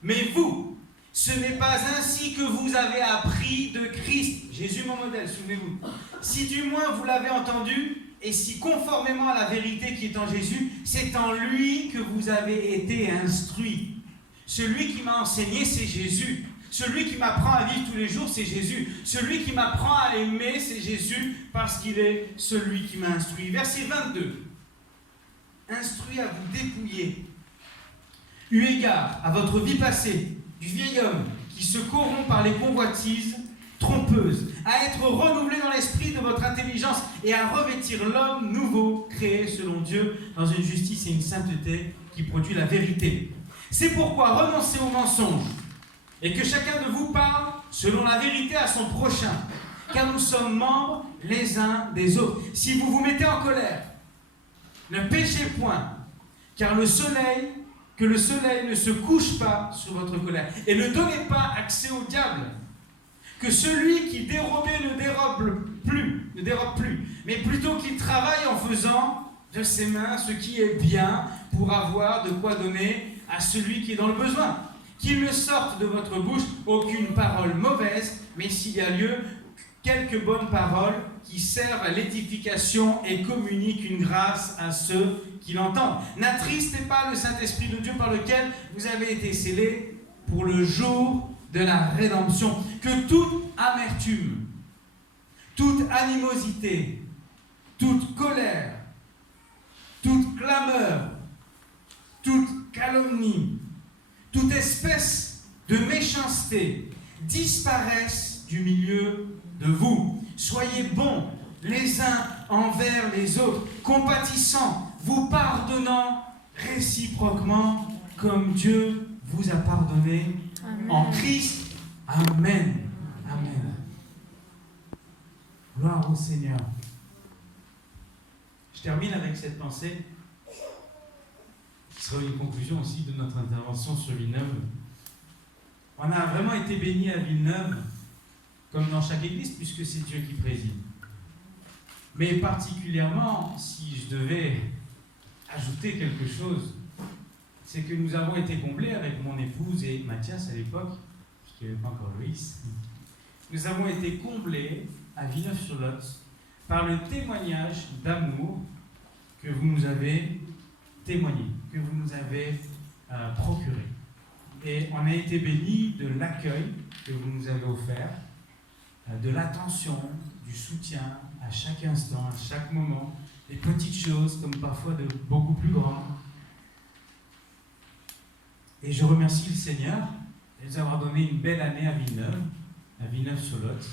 Mais vous, ce n'est pas ainsi que vous avez appris de Christ. Jésus mon modèle, souvenez-vous. Si du moins vous l'avez entendu, et si conformément à la vérité qui est en Jésus, c'est en lui que vous avez été instruits. Celui qui m'a enseigné, c'est Jésus. Celui qui m'apprend à vivre tous les jours, c'est Jésus. Celui qui m'apprend à aimer, c'est Jésus, parce qu'il est celui qui m'a instruit. Verset 22. Instruit à vous dépouiller, eu égard à votre vie passée, du vieil homme qui se corrompt par les convoitises trompeuses, à être renouvelé dans l'esprit de votre intelligence et à revêtir l'homme nouveau, créé selon Dieu, dans une justice et une sainteté qui produit la vérité. C'est pourquoi renoncez aux mensonges et que chacun de vous parle selon la vérité à son prochain, car nous sommes membres les uns des autres. Si vous vous mettez en colère, ne péchez point, car que le soleil ne se couche pas sur votre colère, et ne donnez pas accès au diable. Que celui qui dérobait ne dérobe plus, mais plutôt qu'il travaille en faisant de ses mains ce qui est bien pour avoir de quoi donner à celui qui est dans le besoin. Qu'il ne sorte de votre bouche aucune parole mauvaise, mais s'il y a lieu, quelques bonnes paroles qui servent à l'édification et communiquent une grâce à ceux qui l'entendent. N'attristez pas le Saint-Esprit de Dieu par lequel vous avez été scellés pour le jour de la rédemption. Que toute amertume, toute animosité, toute colère, toute clameur, toute calomnie, toute espèce de méchanceté disparaissent du milieu de vous. Soyez bons les uns envers les autres, compatissants, vous pardonnant réciproquement comme Dieu vous a pardonné. Amen. En Christ. Amen. Amen. Gloire au Seigneur. Je termine avec cette pensée qui sera une conclusion aussi de notre intervention sur Villeneuve. On a vraiment été bénis à Villeneuve, comme dans chaque église, puisque c'est Dieu qui préside. Mais particulièrement, si je devais ajouter quelque chose, c'est que nous avons été comblés avec mon épouse et Mathias à l'époque, parce qu'il n'y avait pas encore Loïs. Nous avons été comblés à Villeneuve-sur-Lot par le témoignage d'amour que vous nous avez témoigné, que vous nous avez procuré. Et on a été bénis de l'accueil que vous nous avez offert, de l'attention, du soutien à chaque instant, à chaque moment, des petites choses comme parfois de beaucoup plus grandes. Et je remercie le Seigneur de nous avoir donné une belle année à Villeneuve-sur-Lot.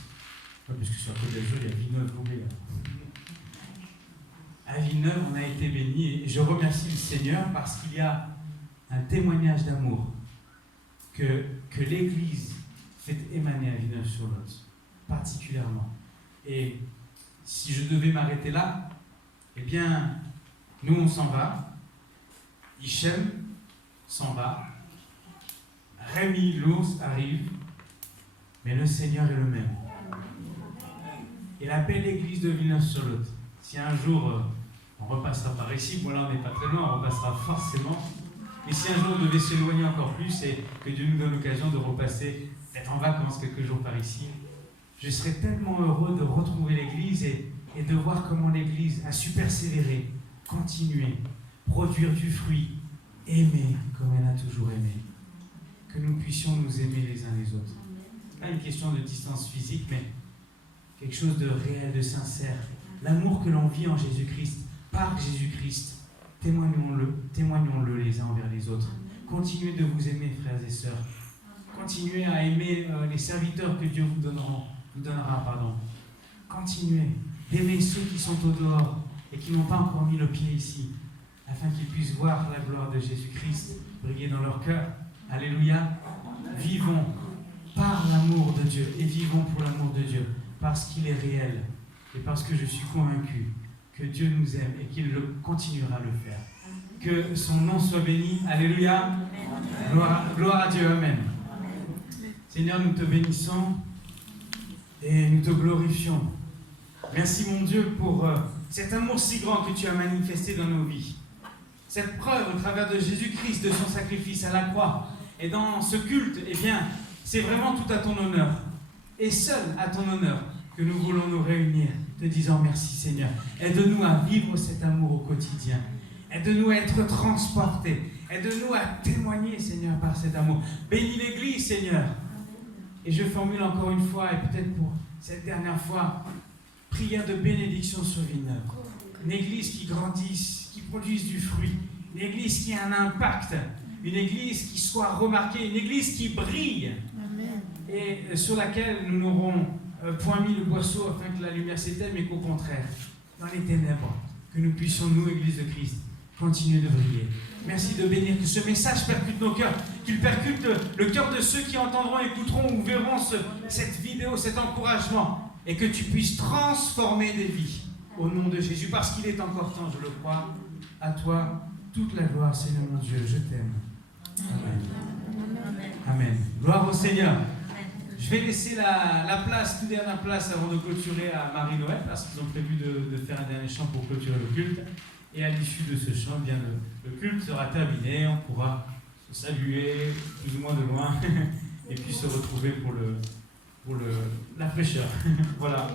Puisque sur la Côte d'Azur, il y a Villeneuve-Loubet. À Villeneuve, on a été bénis et je remercie le Seigneur parce qu'il y a un témoignage d'amour que l'Église fait émaner à Villeneuve-sur-Lot, particulièrement. Et si je devais m'arrêter là, eh bien, nous on s'en va, Hichem s'en va, Rémi l'ours arrive, mais le Seigneur est le même. Et la belle église de Villeneuve-sur-Lot, si un jour on repassera par ici, bon là on n'est pas très loin, on repassera forcément, mais si un jour on devait s'éloigner encore plus et que Dieu nous donne l'occasion de repasser, d'être en vacances quelques jours par ici, je serais tellement heureux de retrouver l'église et de voir comment l'église a su persévérer, continuer, produire du fruit, aimer comme elle a toujours aimé. Que nous puissions nous aimer les uns les autres. Pas une question de distance physique, mais quelque chose de réel, de sincère. L'amour que l'on vit en Jésus-Christ, par Jésus-Christ, témoignons-le les uns envers les autres. Continuez de vous aimer, frères et sœurs. Continuez à aimer les serviteurs que Dieu vous donnera. Continuez d'aimer ceux qui sont au dehors et qui n'ont pas encore mis le pied ici. afin qu'ils puissent voir la gloire de Jésus-Christ briller dans leur cœur. Alléluia. Vivons par l'amour de Dieu et vivons pour l'amour de Dieu, parce qu'il est réel et parce que je suis convaincu que Dieu nous aime et qu'il continuera à le faire. Que son nom soit béni. Alléluia. Gloire à Dieu. Amen. Seigneur, nous te bénissons et nous te glorifions. Merci mon Dieu pour cet amour si grand que tu as manifesté dans nos vies. Cette preuve au travers de Jésus-Christ, de son sacrifice à la croix. Et dans ce culte, eh bien, c'est vraiment tout à ton honneur. Et seul à ton honneur que nous voulons nous réunir, te disant merci Seigneur. Aide-nous à vivre cet amour au quotidien. Aide-nous à être transportés. Aide-nous à témoigner, Seigneur, par cet amour. Bénis l'Église, Seigneur. Et je formule encore une fois, et peut-être pour cette dernière fois, prière de bénédiction sur Villeneuve. Une Église qui grandisse, qui produise du fruit. Une Église qui a un impact. Une Église qui soit remarquée. Une Église qui brille. Amen. Et sur laquelle nous n'aurons point mis le boisseau afin que la lumière s'éteigne, mais qu'au contraire, dans les ténèbres, que nous puissions, nous, Église de Christ, continuer de briller. Merci de bénir, que ce message percute nos cœurs, qu'il percute le cœur de ceux qui entendront, écouteront ou verront cette vidéo, cet encouragement, et que tu puisses transformer des vies au nom de Jésus, parce qu'il est encore temps, je le crois. À toi, toute la gloire, Seigneur mon Dieu, je t'aime. Amen. Amen. Gloire au Seigneur. Je vais laisser la place, toute dernière place avant de clôturer à Marie-Noël, parce qu'ils ont prévu de faire un dernier chant pour clôturer le culte. Et à l'issue de ce chant, bien le culte sera terminé, on pourra se saluer plus ou moins de loin et puis se retrouver pour la fraîcheur. Voilà.